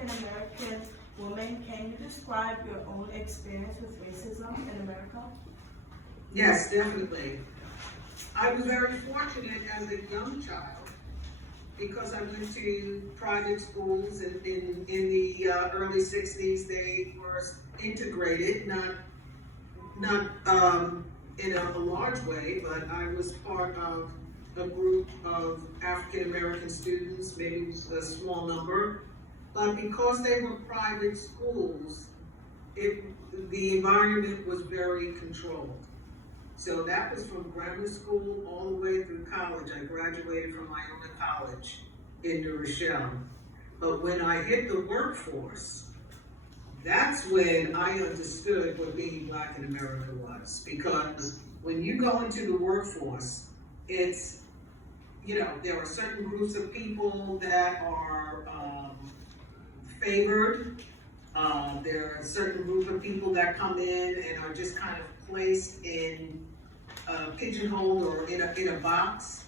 African-American woman, can you describe your own experience with racism in America? Yes, definitely. I was very fortunate as a young child because I went to private schools in the early 60s. They were integrated, not in a large way, but I was part of a group of African American students, maybe a small number. But because they were private schools, the environment was very controlled. So that was from grammar school all the way through college. I graduated from Iona College in New Rochelle. But when I hit the workforce, that's when I understood what being Black in America was. Because when you go into the workforce, it's, there are certain groups of people that are favored. There are a certain group of people that come in and are just kind of placed in pigeonholed or in a box.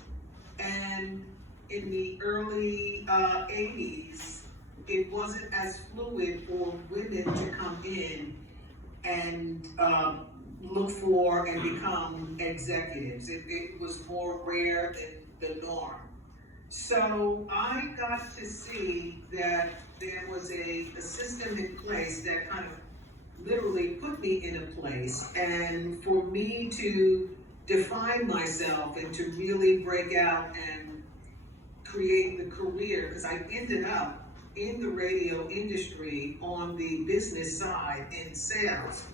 And in the early 80s, it wasn't as fluid for women to come in and look for and become executives. It was more rare than the norm. So I got to see that there was a system in place that kind of literally put me in a place, and for me to define myself and to really break out and create the career, because I ended up in the radio industry on the business side in sales,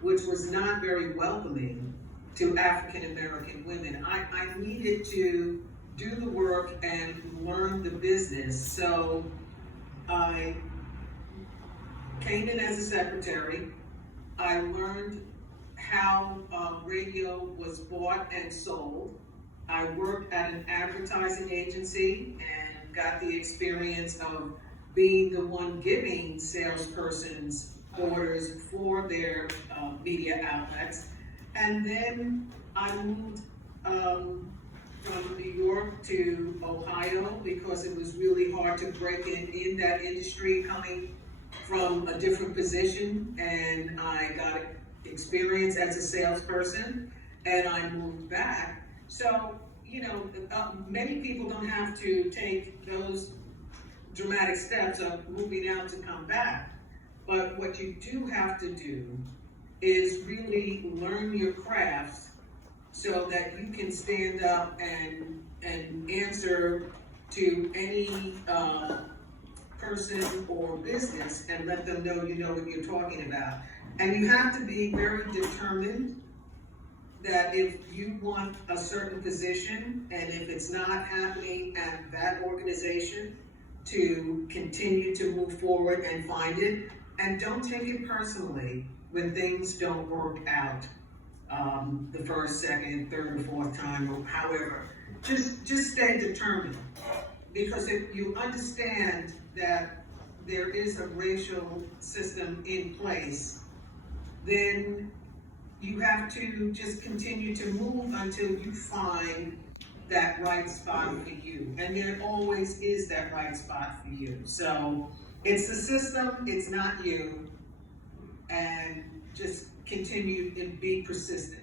which was not very welcoming to African American women. I needed to do the work and learn the business. So I came in as a secretary. I learned how radio was bought and sold. I worked at an advertising agency and got the experience of being the one giving salespersons orders for their media outlets. And then I moved from New York to Ohio because it was really hard to break in that industry coming from a different position, and I got experience as a salesperson, and I moved back. So, many people don't have to take those dramatic steps of moving out to come back, but what you do have to do is really learn your crafts so that you can stand up and answer to any person or business and let them know you know what you're talking about. And you have to be very determined that if you want a certain position and if it's not happening at that organization, to continue to move forward and find it. And don't take it personally when things don't work out the first, second, third, or fourth time, or however. Just stay determined. Because if you understand that there is a racial system in place, then you have to just continue to move until you find that right spot for you. And there always is that right spot for you. So it's the system, it's not you. And just continue and be persistent.